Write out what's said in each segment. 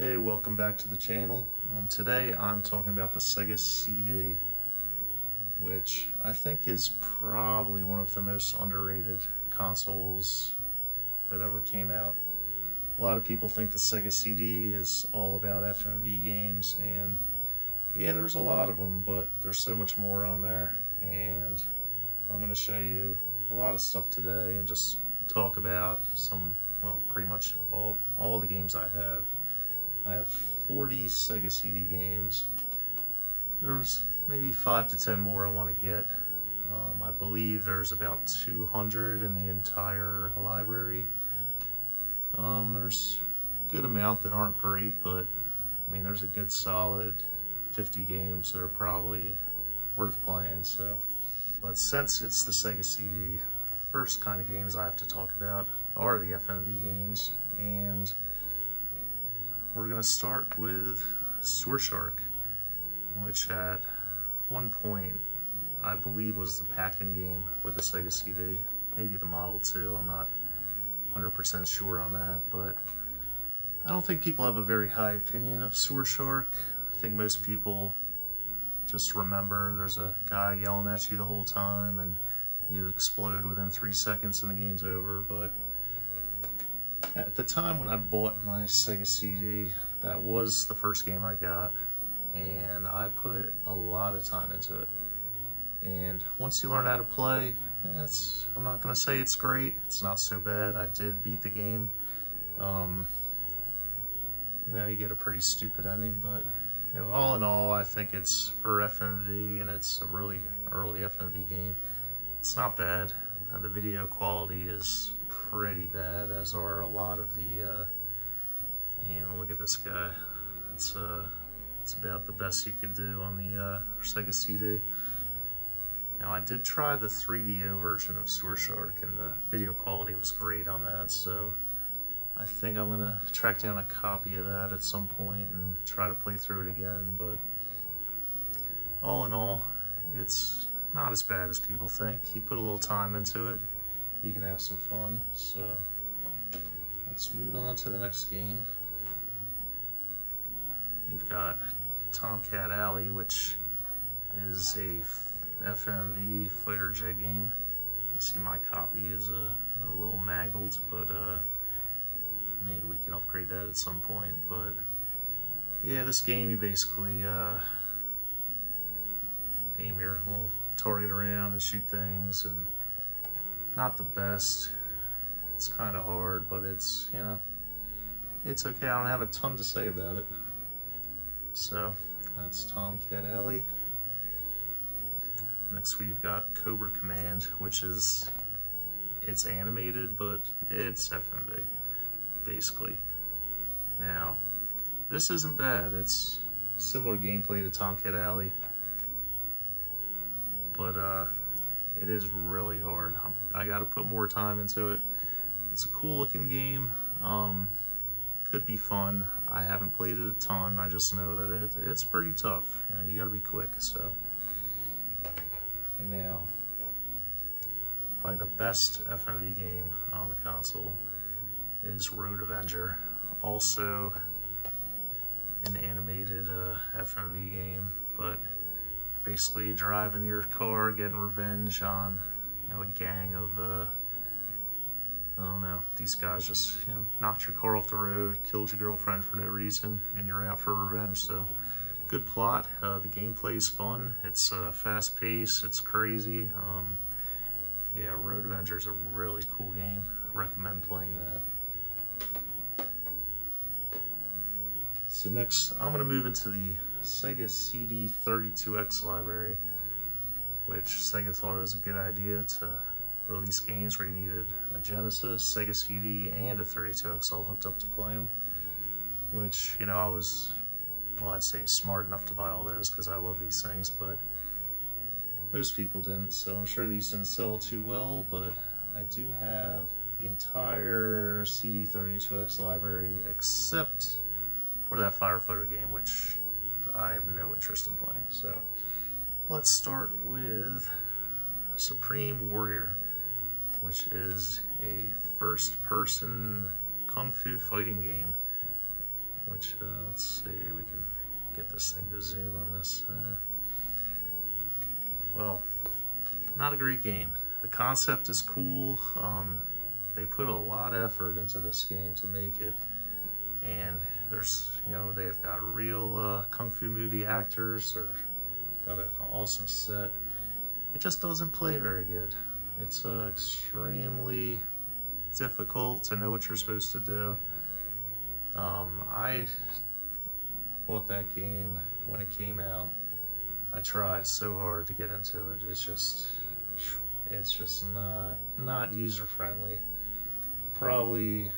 Hey, welcome back to the channel. Today I'm talking about the Sega CD, which I think is probably one of the most underrated consoles that ever came out. A lot of people think the Sega CD is all about FMV games, and yeah, there's a lot of them, but there's so much more on there, and I'm going to show you a lot of stuff today and just talk about some, well, pretty much all the games I have. I have 40 Sega CD games. There's maybe 5 to 10 more I want to get. I believe there's about 200 in the entire library. There's a good amount that aren't great, but I mean, there's a good solid 50 games that are probably worth playing. So, but since it's the Sega CD, first kind of games I have to talk about are the FMV games, and we're going to start with Sewer Shark, which at one point I believe was the pack-in game with the Sega CD, maybe the Model 2, I'm not 100% sure on that, but I don't think people have a very high opinion of Sewer Shark. I think most people just remember there's a guy yelling at you the whole time and you explode within 3 seconds and the game's over, but at the time when I bought my Sega CD, that was the first game I got, and I put a lot of time into it. And once you learn how to play, I'm not going to say it's great, it's not so bad. I did beat the game. You get a pretty stupid ending, but all in all, I think it's for FMV, and it's a really early FMV game. It's not bad. The video quality is pretty bad, as are a lot of the look at this guy. It's about the best you could do on the Sega CD. Now, I did try the 3DO version of Sewer Shark, and the video quality was great on that, so I think I'm gonna track down a copy of that at some point and try to play through it again. But all in all, it's not as bad as people think. You put a little time into it, you can have some fun. So let's move on to the next game. We've got Tomcat Alley, which is a FMV fighter jet game. You see my copy is a little mangled, but maybe we can upgrade that at some point. But yeah, this game, you basically aim your little target around and shoot things, and not the best. It's kind of hard, but it's, it's okay. I don't have a ton to say about it. So that's Tomcat Alley. Next we've got Cobra Command, which it's animated, but it's FMV, basically. Now, this isn't bad. It's similar gameplay to Tomcat Alley, but it is really hard. I got to put more time into it. It's a cool looking game. Could be fun. I haven't played it a ton. I just know that it's pretty tough. You got to be quick. So, and now, probably the best FMV game on the console is Road Avenger. Also, an animated FMV game, but basically driving your car, getting revenge on a gang of I don't know, these guys just knocked your car off the road, killed your girlfriend for no reason, and you're out for revenge. So good plot. The gameplay is fun. It's fast paced, it's crazy. Yeah, Road Avenger is a really cool game. Recommend playing that. So next, I'm going to move into the Sega CD 32X library, which Sega thought it was a good idea to release games where you needed a Genesis, Sega CD, and a 32X all hooked up to play them. Which, I was, well, I'd say smart enough to buy all those because I love these things, but most people didn't, so I'm sure these didn't sell too well, but I do have the entire CD 32X library except for that firefighter game, which I have no interest in playing. So let's start with Supreme Warrior, which is a first-person kung fu fighting game. which, let's see, we can get this thing to zoom on this. Well, not a great game. The concept is cool. They put a lot of effort into this game to make it, and there's, they have got real kung fu movie actors, or got an awesome set. It just doesn't play very good. It's extremely difficult to know what you're supposed to do. I bought that game when it came out. I tried so hard to get into it. It's just not user friendly. Probably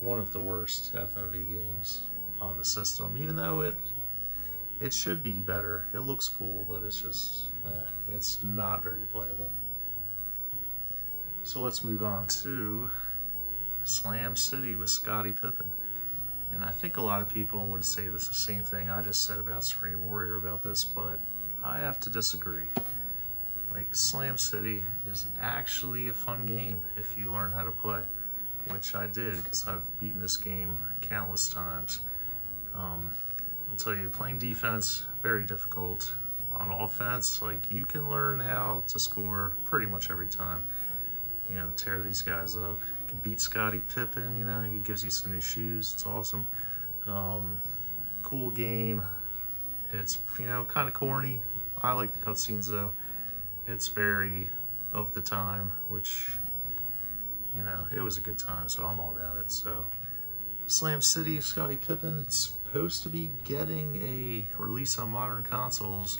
one of the worst FMV games on the system, even though it should be better. It looks cool, but it's just it's not very playable. So let's move on to Slam City with Scottie Pippen. And I think a lot of people would say the same thing I just said about Supreme Warrior about this, but I have to disagree. Like, Slam City is actually a fun game if you learn how to play, which I did, because I've beaten this game countless times. I'll tell you, playing defense, very difficult. On offense, like, you can learn how to score pretty much every time. Tear these guys up. You can beat Scottie Pippen, he gives you some new shoes. It's awesome. Cool game. It's, kind of corny. I like the cutscenes, though. It's very of the time, which, it was a good time, so I'm all about it. So, Slam City, Scottie Pippen, it's supposed to be getting a release on modern consoles.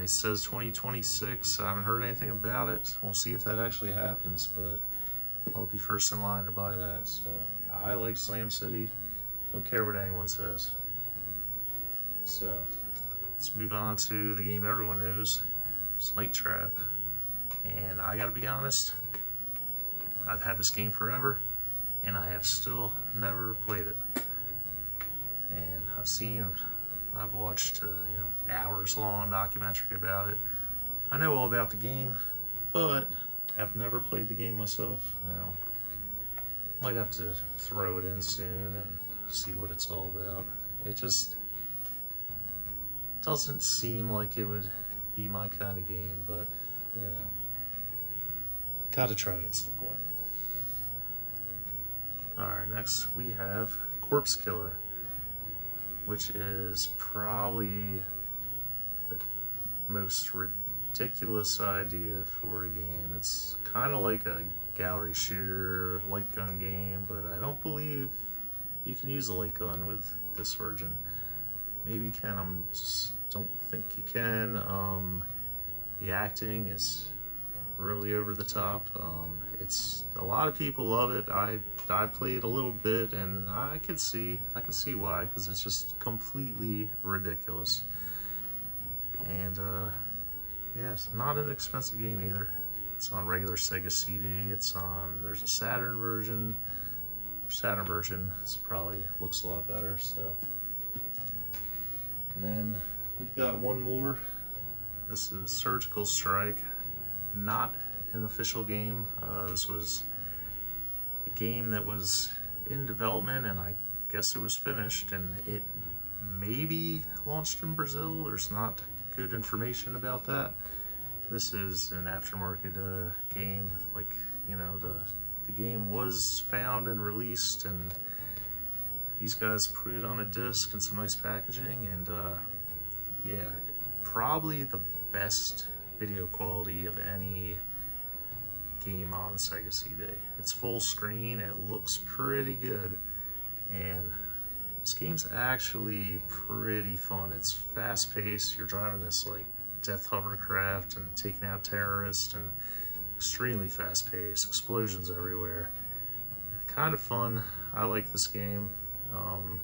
It says 2026. I haven't heard anything about it. We'll see if that actually happens, but I'll be first in line to buy that. So, I like Slam City. Don't care what anyone says. So, let's move on to the game everyone knows, Snake Trap. And I gotta be honest, I've had this game forever, and I have still never played it. And I've watched, hours-long documentary about it. I know all about the game, but have never played the game myself. Might have to throw it in soon and see what it's all about. It just doesn't seem like it would be my kind of game, but, gotta try it at some point. Alright, next we have Corpse Killer, which is probably the most ridiculous idea for a game. It's kind of like a gallery shooter, light gun game, but I don't believe you can use a light gun with this version. Maybe you can, don't think you can. The acting is really over the top. It's a lot of people love it. I played a little bit, and I can see why, because it's just completely ridiculous. And it's not an expensive game either. It's on regular Sega CD. There's a Saturn version. Saturn version probably looks a lot better. So, and then we've got one more. This is Surgical Strike. Not an official game. This was a game that was in development, and I guess it was finished, and it maybe launched in Brazil. There's not good information about that. This is an aftermarket game. Like, the game was found and released, and these guys put it on a disc and some nice packaging, and probably the best video quality of any game on Sega CD. It's full screen, it looks pretty good, and this game's actually pretty fun. It's fast paced, you're driving this like death hovercraft and taking out terrorists, and extremely fast paced, explosions everywhere. Kind of fun. I like this game. You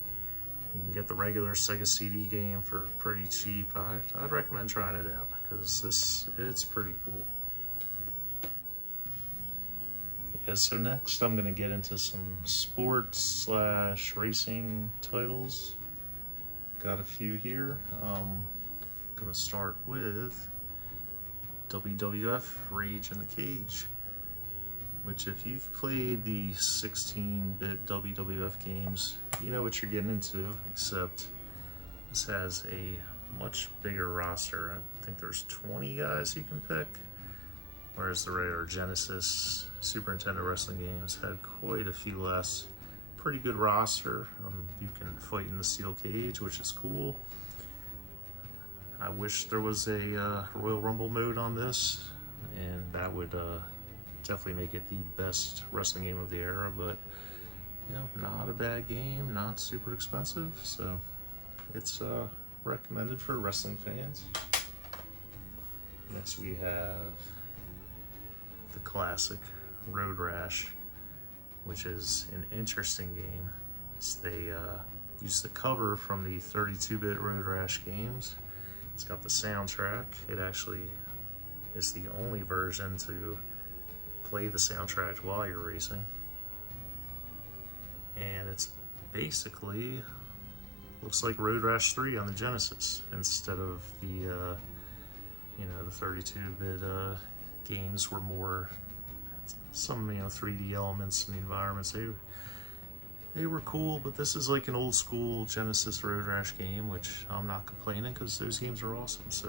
can get the regular Sega CD game for pretty cheap. I'd recommend trying it out, because it's pretty cool. Yeah, so next I'm going to get into some sports/racing titles. Got a few here. I'm going to start with WWF Rage in the Cage. which if you've played the 16-bit WWF games, you know what you're getting into, except this has a much bigger roster. I think there's 20 guys you can pick, whereas the regular Genesis Super Nintendo wrestling games had quite a few less. Pretty good roster. You can fight in the steel cage, which is cool. I wish there was a Royal Rumble mode on this, and that would definitely make it the best wrestling game of the era, but you know, not a bad game, not super expensive, so it's recommended for wrestling fans. Next we have the classic Road Rash, which is an interesting game. So they used the cover from the 32-bit Road Rash games. It's got the soundtrack. It actually is the only version to play the soundtrack while you're racing. And it's basically looks like Road Rash 3 on the Genesis instead of the you know, the 32-bit games were more some, you know, 3D elements in the environments. They were cool, but this is like an old school Genesis Road Rash game, which I'm not complaining because those games are awesome. So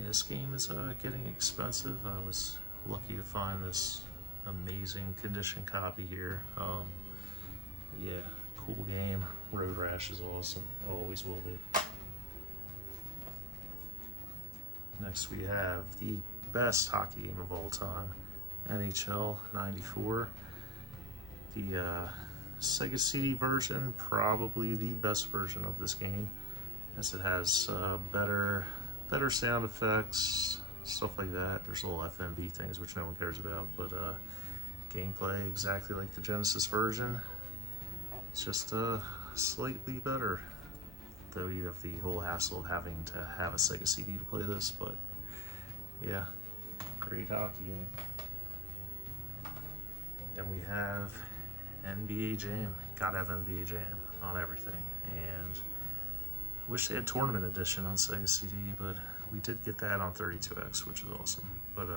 yeah, this game is getting expensive. I was lucky to find this amazing condition copy here. Yeah, cool game. Road Rash is awesome. It always will be. Next we have the best hockey game of all time, NHL '94. The Sega CD version, probably the best version of this game, as it has better sound effects, stuff like that. There's little FMV things which no one cares about, but gameplay exactly like the Genesis version. It's just slightly better, though you have the whole hassle of having to have a Sega CD to play this. But yeah, great hockey game. Then we have NBA Jam. Gotta have NBA Jam on everything. And I wish they had Tournament Edition on Sega CD, but we did get that on 32X, which is awesome. But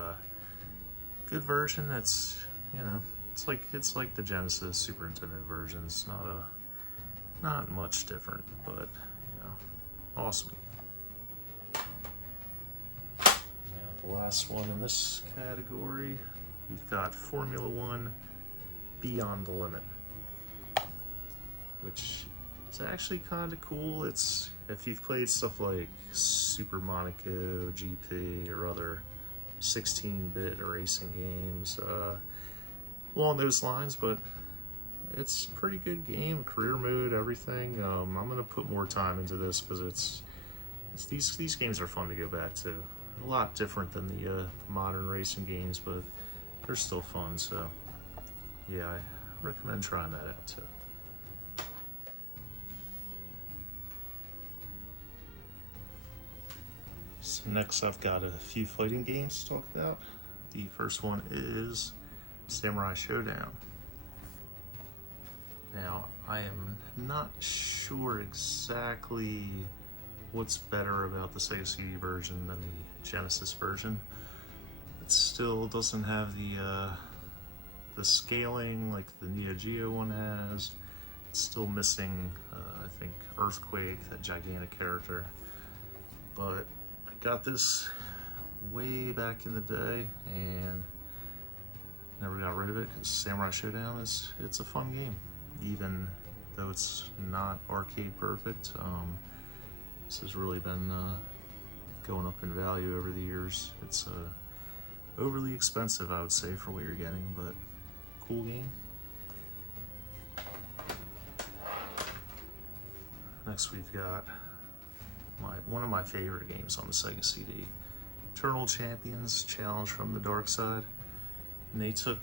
good version. That's, you know, it's like the Genesis Super Nintendo version. It's not much different, but you know, awesome. Now the last one in this category, we've got Formula One Beyond the Limit, which is actually kind of cool. It's, if you've played stuff like Super Monaco GP or other 16-bit racing games along those lines, but it's a pretty good game. Career mode, everything. I'm gonna put more time into this because these games are fun to go back to. A lot different than the modern racing games, but they're still fun. So yeah, I recommend trying that out too. So next I've got a few fighting games to talk about. The first one is Samurai Showdown. Now, I am not sure exactly what's better about the Sega CD version than the Genesis version. It still doesn't have the scaling like the Neo Geo one has. It's still missing, I think, Earthquake, that gigantic character. But I got this way back in the day and never got rid of it because Samurai Showdown it's a fun game. Even though it's not arcade perfect, this has really been going up in value over the years. It's overly expensive, I would say, for what you're getting, but cool game. Next we've got one of my favorite games on the Sega CD, Eternal Champions Challenge from the Dark Side. And they took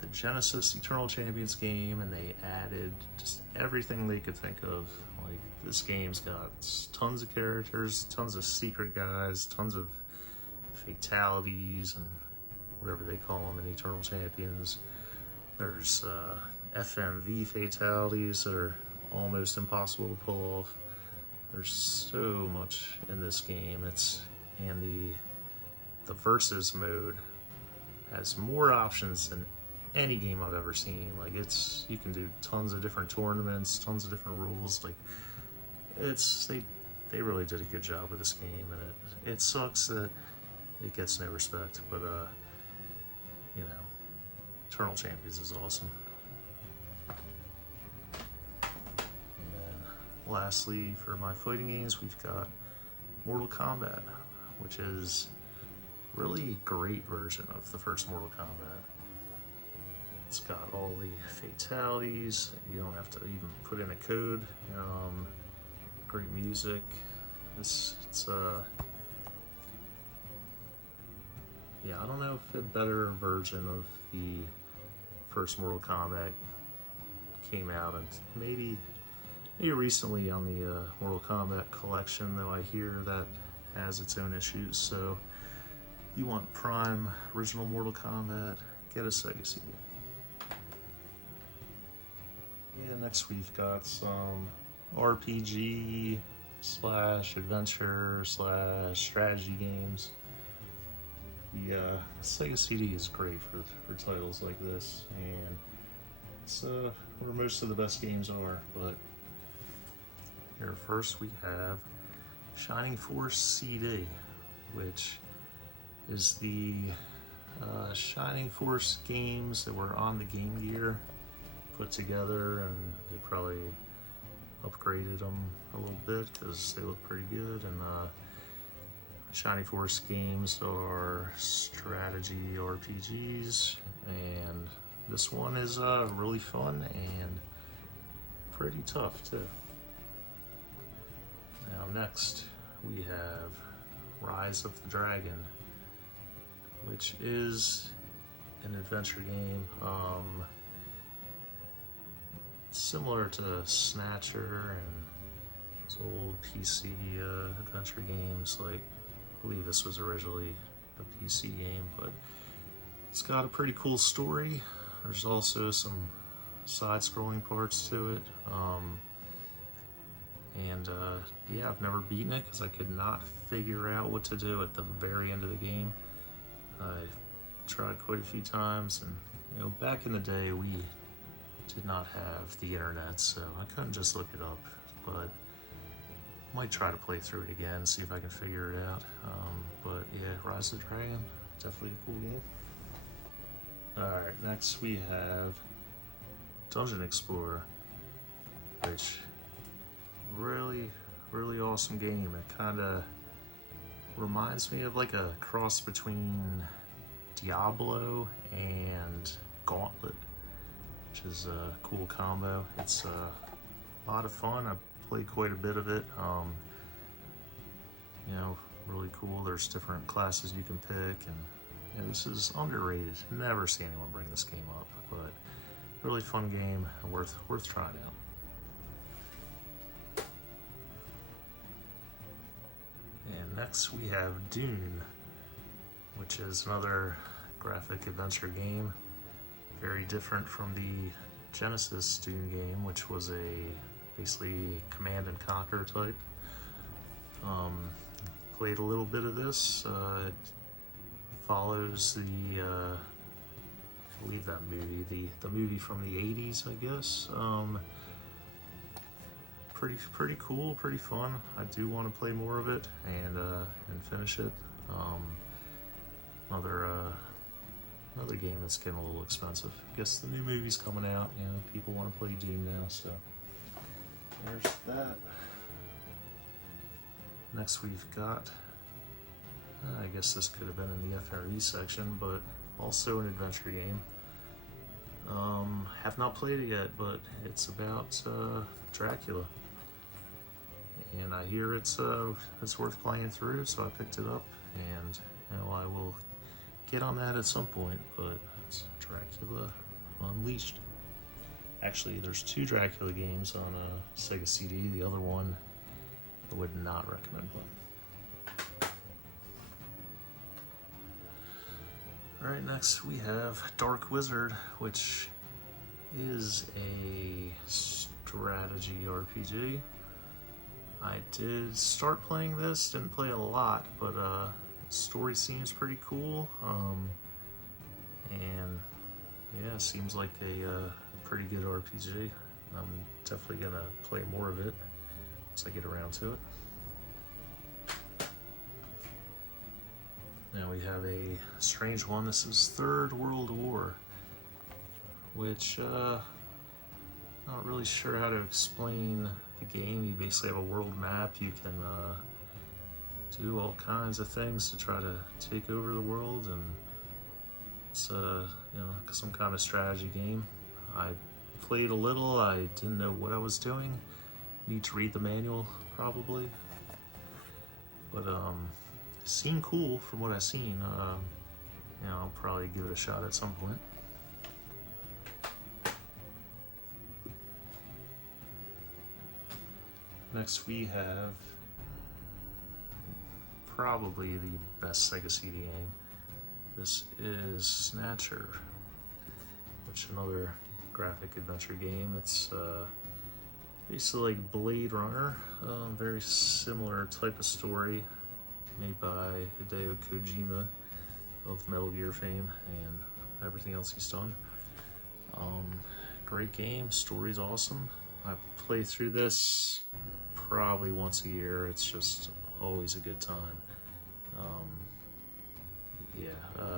the Genesis Eternal Champions game and they added just everything they could think of. Like, this game's got tons of characters, tons of secret guys, tons of fatalities and whatever they call them in Eternal Champions. There's FMV fatalities that are almost impossible to pull off. There's so much in this game. And the versus mode has more options than any game I've ever seen. Like, you can do tons of different tournaments, tons of different rules. Like, they really did a good job with this game, and it sucks that it gets no respect, but you know, Eternal Champions is awesome. And then lastly, for my fighting games, we've got Mortal Kombat, which is really great version of the first Mortal Kombat. It's got all the fatalities. You don't have to even put in a code. Great music. It's yeah, I don't know if a better version of the first Mortal Kombat came out, and maybe recently on the Mortal Kombat collection, though I hear that has its own issues. So you want prime original Mortal Kombat, get a Sega CD. Yeah, next we've got some RPG / adventure / strategy games. The Sega CD is great for titles like this, and it's where most of the best games are. But here first we have Shining Force CD, which is the Shining Force games that were on the Game Gear put together, and they probably upgraded them a little bit because they look pretty good. And Shining Force games are strategy RPGs, and this one is really fun and pretty tough too. Now next we have Rise of the Dragon, which is an adventure game similar to Snatcher and those old PC adventure games. Like, I believe this was originally a PC game, but it's got a pretty cool story. There's also some side-scrolling parts to it. Yeah, I've never beaten it because I could not figure out what to do at the very end of the game. I tried quite a few times, and back in the day we did not have the internet, so I couldn't just look it up, but I might try to play through it again, see if I can figure it out. But yeah, Rise of the Dragon, definitely a cool game. Alright, next we have Dungeon Explorer, which really awesome game. It kind of reminds me of like a cross between Diablo and Gauntlet, which is a cool combo. It's a lot of fun. I played quite a bit of it. Really cool. There's different classes you can pick, and this is underrated. Never see anyone bring this game up, but really fun game, worth trying out. And next we have Dune, which is another graphic adventure game, very different from the Genesis Dune game, which was basically Command and Conquer type. Played a little bit of this. It follows I believe that movie, the movie from the 80s, I guess. Pretty cool, pretty fun. I do want to play more of it and finish it. Another game that's getting a little expensive. I guess the new movie's coming out, people want to play Dune now, so there's that. Next we've got, I guess this could have been in the FRE section, but also an adventure game. Have not played it yet, but it's about Dracula. And I hear it's worth playing through, so I picked it up, and I will get on that at some point. But it's Dracula Unleashed. Actually, there's 2 Dracula games on a Sega CD. The other one I would not recommend playing. Alright, next we have Dark Wizard, which is a strategy RPG. I did start playing this, didn't play a lot, but the story seems pretty cool. And yeah, seems like a pretty good RPG. I'm definitely gonna play more of it once I get around to it. Now we have a strange one. This is Third World War, which not really sure how to explain the game. You basically have a world map. You can do all kinds of things to try to take over the world, and it's you know, some kind of strategy game. I played a little. I didn't know what I was doing. Need to read the manual probably, but seemed cool from what I've seen. You know, I'll probably give it a shot at some point. Next we have probably the best Sega CD game. This is Snatcher, which is another graphic adventure game. It's basically like Blade Runner, very similar type of story, made by Hideo Kojima of Metal Gear fame and everything else he's done. Great game, story's awesome. I play through this probably once a year. It's just always a good time.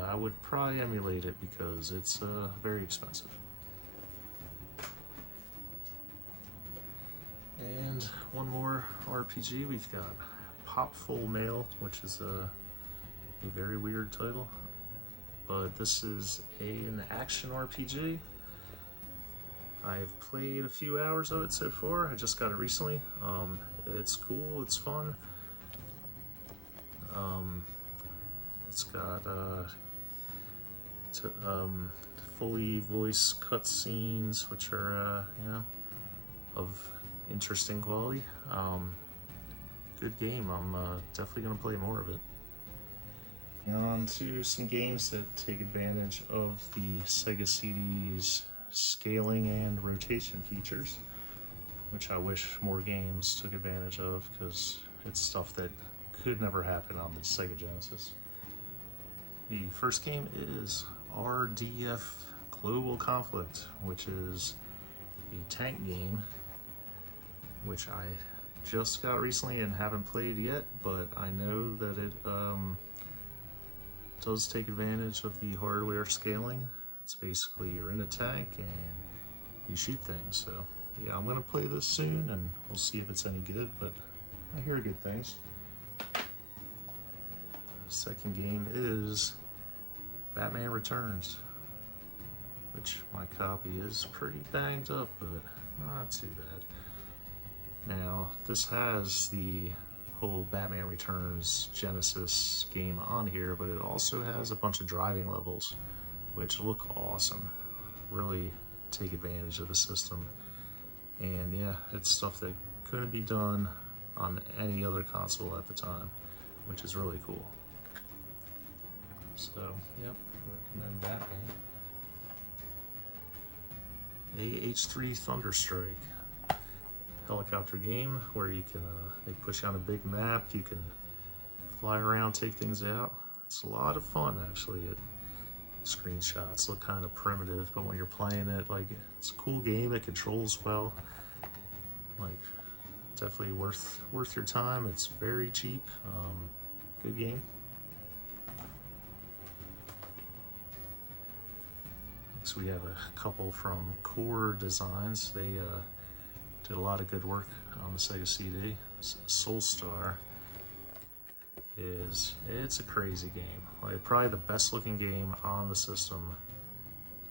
I would probably emulate it because it's very expensive. And one more RPG, we've got Pop Full Mail, which is a very weird title, but this is an action RPG. I've played a few hours of it so far. I just got it recently. It's cool, it's fun. It's got fully voice cutscenes, which are you know, of interesting quality. Good game. I'm definitely gonna play more of it. On to some games that take advantage of the Sega CD's scaling and rotation features, which I wish more games took advantage of, because it's stuff that could never happen on the Sega Genesis. The first game is RDF Global Conflict, which is a tank game, which I just got recently and haven't played yet, but I know that it does take advantage of the hardware scaling. It's basically you're in a tank and you shoot things. So yeah, I'm gonna play this soon and we'll see if it's any good, but I hear good things. Second game is Batman Returns, which my copy is pretty banged up, but not too bad. Now, this has the whole Batman Returns Genesis game on here, but it also has a bunch of driving levels, which look awesome. Really take advantage of the system. And yeah, it's stuff that couldn't be done on any other console at the time, which is really cool. So, yep, recommend that one. AH3 Thunderstrike. Helicopter game where you can, they push you on a big map, you can fly around, take things out. It's a lot of fun, actually. Screenshots look kind of primitive, but when you're playing it, like, it's a cool game, it controls well. Like, definitely worth your time. It's very cheap. Good game. Next we have a couple from Core Designs. They did a lot of good work on the Sega CD. Soulstar it's a crazy game. Like, probably the best looking game on the system,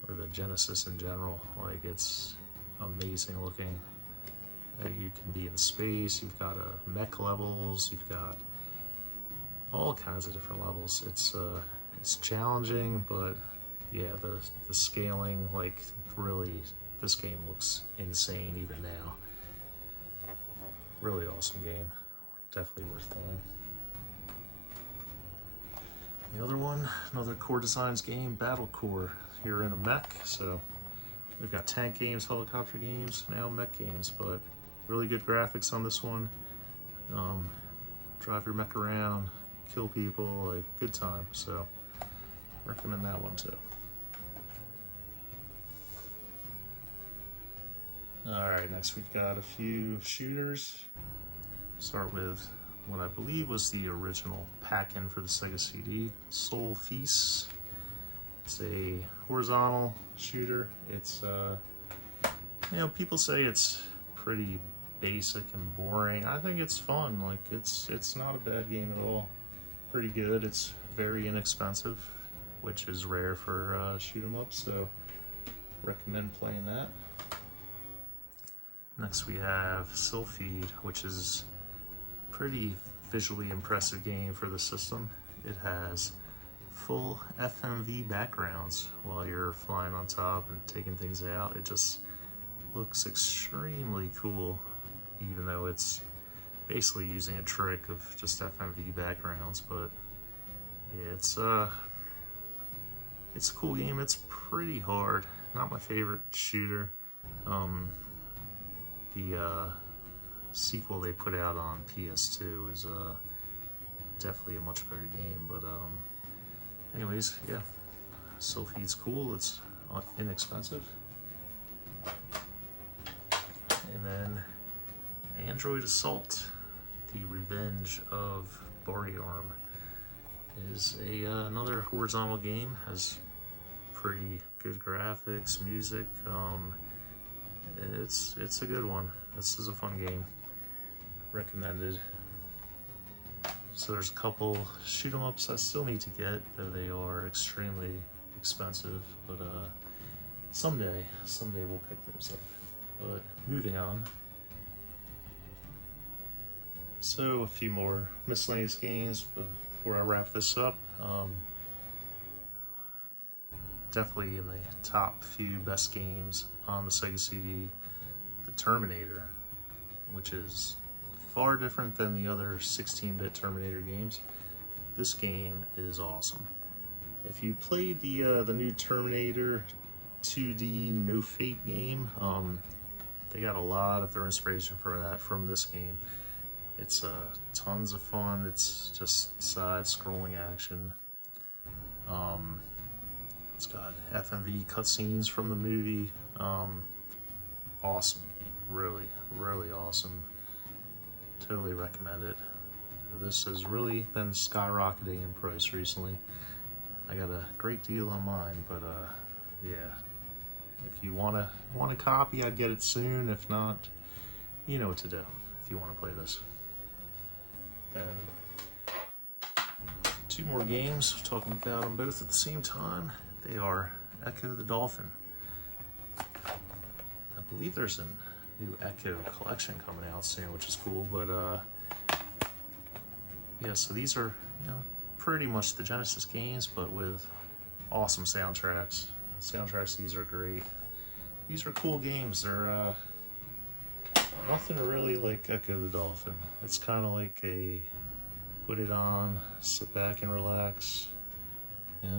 or the Genesis in general. Like, it's amazing looking. You can be in space, you've got mech levels, you've got all kinds of different levels. It's challenging, but yeah, the scaling, like, really, this game looks insane even now. Really awesome game. Definitely worth playing. The other one, another Core Designs game, Battle Core. Here in a mech, so we've got tank games, helicopter games, now mech games, but really good graphics on this one. Drive your mech around, kill people, like, good time. So recommend that one too. Alright, next we've got a few shooters. Start with what I believe was the original pack-in for the Sega CD, Soul Feast. It's a horizontal shooter. It's, people say it's pretty basic and boring. I think it's fun. Like, it's not a bad game at all. Pretty good. It's very inexpensive, which is rare for shoot 'em ups, so recommend playing that. Next we have Sylpheed, which is pretty visually impressive game for the system. It has full FMV backgrounds while you're flying on top and taking things out. It just looks extremely cool, even though it's basically using a trick of just FMV backgrounds. But yeah, it's a cool game. It's pretty hard. Not my favorite shooter. The sequel they put out on PS2 is definitely a much better game. But anyways, yeah, Sylpheed's cool. It's inexpensive. And then Android Assault, The Revenge of Borearm, is another horizontal game. Has pretty good graphics, music. It's a good one. This is a fun game. Recommended. So there's a couple shoot 'em ups I still need to get, though they are extremely expensive. But someday we'll pick those up. But moving on. So a few more miscellaneous games before I wrap this up. Definitely in the top few best games on the Sega CD, the Terminator, which is far different than the other 16-bit Terminator games. This game is awesome. If you played the new Terminator 2D No Fate game, they got a lot of their inspiration for that from this game. It's tons of fun. It's just side-scrolling action. It's got FMV cutscenes from the movie. Awesome game. Really, really awesome. Totally recommend it. This has really been skyrocketing in price recently. I got a great deal on mine, but yeah. If you want a copy, I'd get it soon. If not, you know what to do if you want to play this. Then two more games, talking about them both at the same time. They are Echo the Dolphin. I believe there's a new Echo collection coming out soon, which is cool. But yeah, so these are pretty much the Genesis games, but with awesome soundtracks. Soundtracks, these are great. These are cool games. They're nothing really like Echo the Dolphin. It's kind of like a put it on, sit back and relax,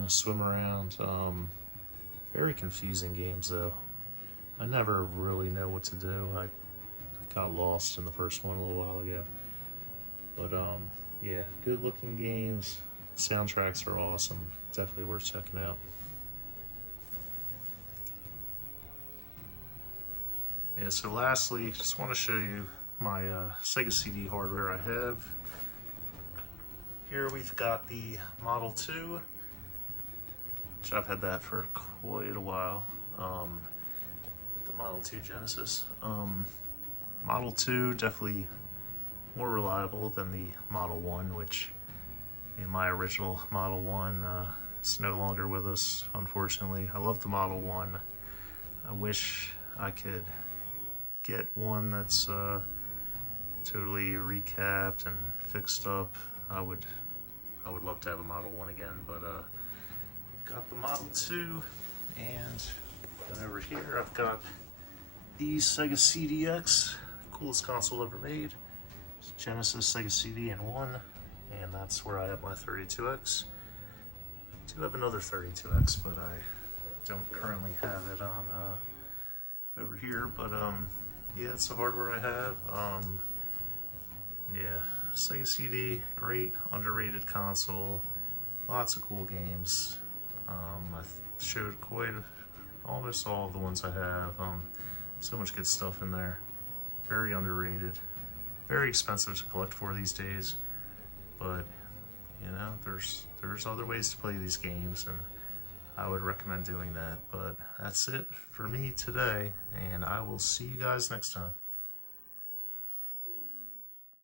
swim around. Very confusing games though. I never really know what to do. I got lost in the first one a little while ago. But yeah, good looking games. Soundtracks are awesome. Definitely worth checking out. And so lastly, just want to show you my Sega CD hardware I have. Here we've got the Model 2, which I've had that for quite a while, with the Model 2 Genesis. Model 2 definitely more reliable than the Model 1, which in my original Model 1 is no longer with us, unfortunately. I love the Model 1. I wish I could get one that's totally recapped and fixed up. I would love to have a Model 1 again, but we've got the Model 2, and then over here I've got the Sega CDX, coolest console ever made. It's Genesis, Sega CD in one, and that's where I have my 32X. I do have another 32X, but I don't currently have it on over here, but yeah, it's the hardware I have. Yeah, Sega CD, great, underrated console, lots of cool games. I showed almost all of the ones I have. So much good stuff in there. Very underrated. Very expensive to collect for these days, but you know, there's other ways to play these games, and I would recommend doing that. But that's it for me today, and I will see you guys next time.